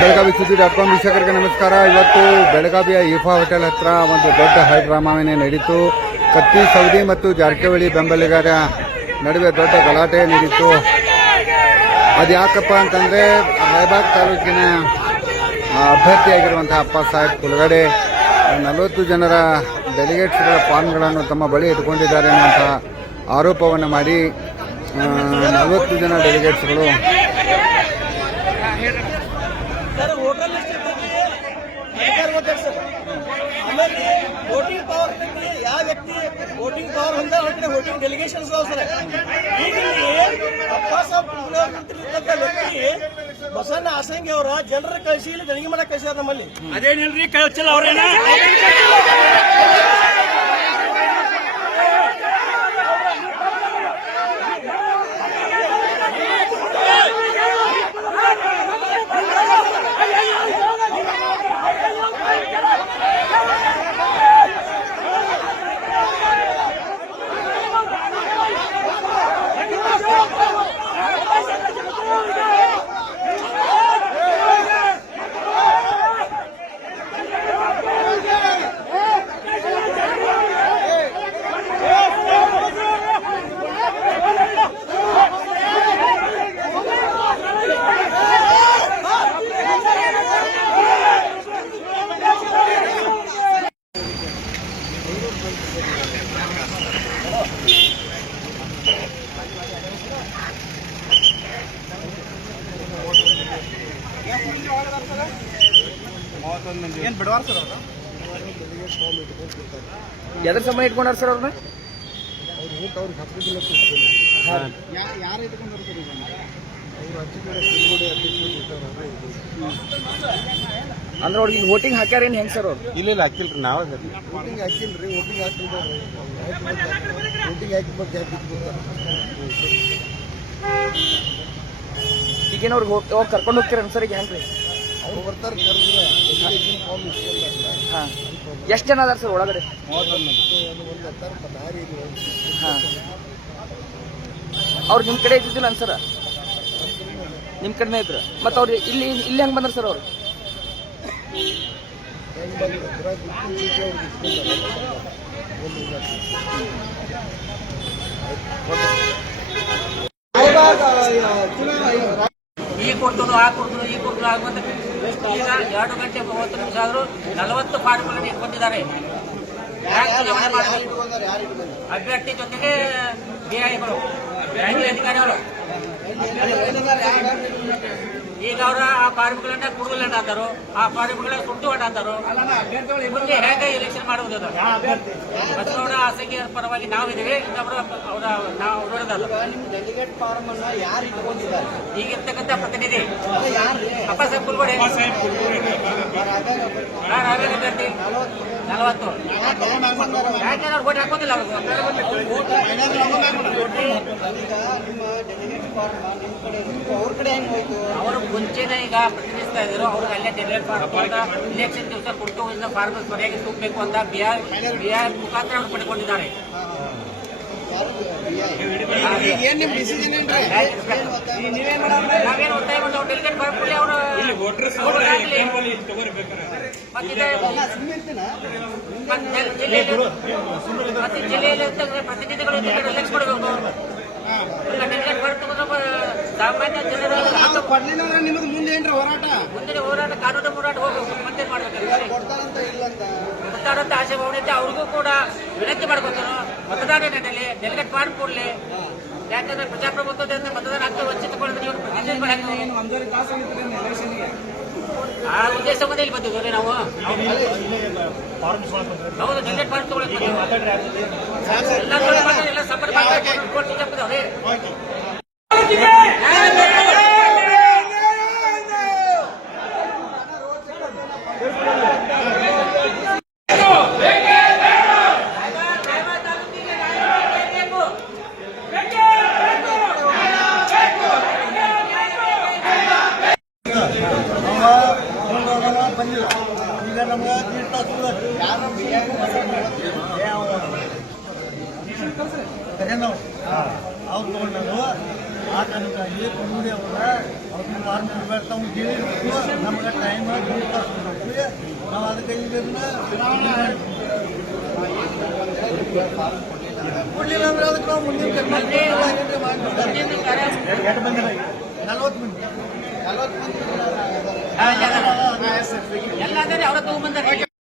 ಬೆಳಗಾವಿ ಸುದ್ದಿ.com ವೀಕ್ಷಕರಿಗೆ ನಮಸ್ಕಾರ. ಇವತ್ತು ಬೆಳಗಾವಿಯ ಈಫಾ ಹೋಟೆಲ್ ಹತ್ರ ಒಂದು ದೊಡ್ಡ ಹೈಡ್ರಾಮಾವಿನೇ ನಡೀತು. ಕತ್ತಿ ಸೌದಿ ಮತ್ತು ಜಾರಕಿಹೊಳಿ ಬೆಂಬಲಿಗರ ನಡುವೆ ದೊಡ್ಡ ಗಲಾಟೆ ನಡೀತು. ಅದು ಯಾಕಪ್ಪ ಅಂತಂದರೆ ರಾಯಬಾಗ್ ತಾಲೂಕಿನ ಅಭ್ಯರ್ಥಿಯಾಗಿರುವಂತಹ ಅಪ್ಪ ಸಾಹೇಬ್ ಕುಲಗಡೆ 40 ಜನರ ಡೆಲಿಗೇಟ್ಸ್ಗಳ ಫಾರ್ಮ್ಗಳನ್ನು ತಮ್ಮ ಬಳಿ ಇಟ್ಕೊಂಡಿದ್ದಾರೆ ಎನ್ನುವಂತಹ ಆರೋಪವನ್ನು ಮಾಡಿ 40 ಜನ ಡೆಲಿಗೇಟ್ಸ್ಗಳು वोटिंग पावर या व्यक्ति वोटिंग पावर ಹೊಂದ वोटिंग ಡೆಲಿಗೇಷನ್ಸ್ ಅವಸರ ಈಗ ಅಪ್ಪ ಸಾಹೇಬ್ ವ್ಯಕ್ತಿ ಬಸಣ್ಣ ಆಸಂಗಿ ಅವರ ಜನರ ಕಳಿಸಿ ಇಲ್ಲಿ ಗಣಿಗೆ ಮನೆ ಕಳಿಸ್ಯಾರ ನಮ್ಮಲ್ಲಿ. ಅದೇನಿಲ್ರಿ ಕಳಿಸಿಲ್ಲ ಅವ್ರೇನ ಏನ್ ಬಿಡವಾರ ಸರ್ ಅವ್ರು ಎದ್ರ ಸಮಯ ಇಟ್ಕೊಂಡಾರ ಸರ್ ಅವ್ರನ್ನ ಅವ್ರಿಗೆ ಹತ್ತಿಲ್ಲ ಯಾರು ಇಟ್ಕೊಂಡಾರ ಸರ್ ಅವ್ರು ಅಂದ್ರೆ ಅವ್ರಿಗೆ ವೋಟಿಂಗ್ ಹಾಕ್ಯಾರ ಏನು ಹೆಂಗ್ ಸರ್ ಅವ್ರು ಇಲ್ಲ ಹಾಕಿಲ್ರಿ ನಾವೇ ವೋಟಿಂಗ್ ಹಾಕಿಲ್ರಿ ವೋಟಿಂಗ್ ಹಾಕಿದ ಬಗ್ಗೆ ಈಗೇನು ಅವ್ರಿಗೆ ಹೋಗಿ ಕರ್ಕೊಂಡು ಹೋಗ್ತೀರ ಸರ್ ಈಗ ಹೆಂಗ್ರಿ ಅವ್ರು ಬರ್ತಾರೆ ಹಾಂ ಎಷ್ಟು ಜನ ಅದಾರ ಸರ್ ಒಳಗಡೆ? ಹಾಂ ಅವ್ರು ನಿಮ್ಮ ಕಡೆ ಇದ್ದಿದ್ದಿಲ್ಲ ಅನ್ಸರ ನಿಮ್ಮ ಕಡೆನೇ ಇದ್ರು ಮತ್ತು ಅವ್ರು ಇಲ್ಲಿ ಹೆಂಗೆ ಬಂದ್ರು ಸರ್ ಅವರು? ಈ ಕೊಡ್ತರು ಆ ಕೊಡ್ತರು ಈ ಕೊಡ್ತರು ಆಗುವಂತ ಈಗ 2 ಗಂಟೆ 30 ನಿಮಿಷ ಆದರೂ 40 ಫಾರ್ಮ್ಗಳನ್ನು ಇಟ್ಕೊಂಡಿದ್ದಾರೆ. ಚುನಾವಣೆ ಮಾಡಬೇಕು ಅಭ್ಯರ್ಥಿ ಜೊತೆಗೆ ಬಿಐಗಳು ಅಧಿಕಾರಿಗಳು. ಈಗ ಅವರ ಆ ಫಾರ್ಮ್ಗಳನ್ನ ಕುಡುಗಲ್ ಅಂತಾರೋ ಆ ಫಾರ್ಮ್ಗಳ ಸುಟ್ಟು ಅಂತಾರೋ ಮುಂದೆ ಹೇಗೆ ಎಲೆಕ್ಷನ್ ಮಾಡುವುದು? ಬಸವಣ್ಣ ಆಸಂಗಿ ಪರವಾಗಿ ನಾವಿದ್ದೀವಿ, ಇನ್ನೊಬ್ಬರು ನಾವು ನೋಡೋದಲ್ಲ. ಈಗಿರ್ತಕ್ಕಂಥ ಪ್ರತಿನಿಧಿ ಅಪ್ಪ ಸಾಹೇಬ್ ಕುಲಗಡೆ ಅಭ್ಯರ್ಥಿ 40 ಯಾಕೆ ಅವ್ರು ಓಟ್ ಹಾಕೋದಿಲ್ಲ. ಅವರು ಮುಂಚೆನೇ ಈಗ ಪ್ರತಿನಿಧಿಸ್ತಾ ಇದ್ರು. ಅವ್ರಿಗೆ ಅಲ್ಲೇ ಡೆಲಿವರಿ ಫಾರ್ಮ್ ಇಲೆಕ್ಷನ್ ದಿವಸ ಕೊಟ್ಟು ಫಾರ್ಮ್ ಸರಿಯಾಗಿ ತುಂಬಬೇಕು ಅಂತ ಬಿಆರ್ ಮುಖಾಂತರ ಅವರು ಪಡ್ಕೊಂಡಿದ್ದಾರೆ. ನಾವೇನು ಒತ್ತಾಯ ಮಾಡ್ತಾರೆ ಡೆಲಿಗೇಟ್ ಫಾರ್ಮ್ ಕೊಡಿ ಅವರು ಜಿಲ್ಲೆಯಲ್ಲಿ ಪ್ರತಿನಿಧಿಗಳು ಎಲೆಕ್ಟ್ ಮಾಡಬೇಕು. ಸಾಮಾನ್ಯ ಜನರು ನಿಮಗೆ ಮುಂದೆ ಏನ್ರಿ ಹೋರಾಟ? ಮುಂದಿನ ಹೋರಾಟ ಕಾನೂನು ಹೋರಾಟ ಹೋಗ್ಬೇಕು. ಮತ್ತೆ ಮಾಡ್ಬೇಕು ಮತದಾರಂತ ಆಶೆ ಭಾವನೆ ಅವ್ರಿಗೂ ಕೂಡ ವಿನಂತಿ ಮಾಡ್ಬೇಕು. ಮತದಾನ ನಡೆಯಲಿ, ಡೆಲಿಗೇಟ್ ಫಾರ್ಮ್ ಕೊಡ್ಲಿ. ಯಾಕಂದ್ರೆ ಪ್ರಜಾಪ್ರಭುತ್ವದಿಂದ ಮತದಾನ ಹಕ್ಕು ವಂಚಿತಗೊಳ್ಳದೆ ನೀವು ಪ್ರತಿನಿಧಿಗಳು ಆ ಉದ್ದೇಶವನ್ನು ಇಲ್ಲಿ ಬಂದಿದ್ದೀವಿ ನಾವು. ಹೌದು, ಡೆಲಿಗೇಟ್ ಫಾರ್ಮ್ ತಗೊಳ್ಳೋದು ಎಲ್ಲ ಸಂಪರ್ಕ ಕೊಡ್ತಿದ್ದವ್ರೆ. ಈಗ ನಮ್ಗೆ ಅವ್ರು ತಗೊಂಡರು. ಆ ಕಾರಣಕ್ಕಾಗಿ ಕುಂಬುಡಿ ಅವರ ಅವ್ರನ್ನ ಮಾರ್ಕ್ ಬರ್ತಾವ್ ನಮ್ಗೆ ಟೈಮ್ ನಾವು ಅದಕ್ಕೆ ಕೊಡ್ಲಿಲ್ಲ ಅಂದ್ರೆ ಅದಕ್ಕೆ ನಾವು ಮುಂದಿನ ಮುಂದಿನ ಕಾರ್ಯ 40 ಮಂದಿ ಎಲ್ಲ ಅವ್ರ ತಗೊಂಡ್ಬಂದಾರೆ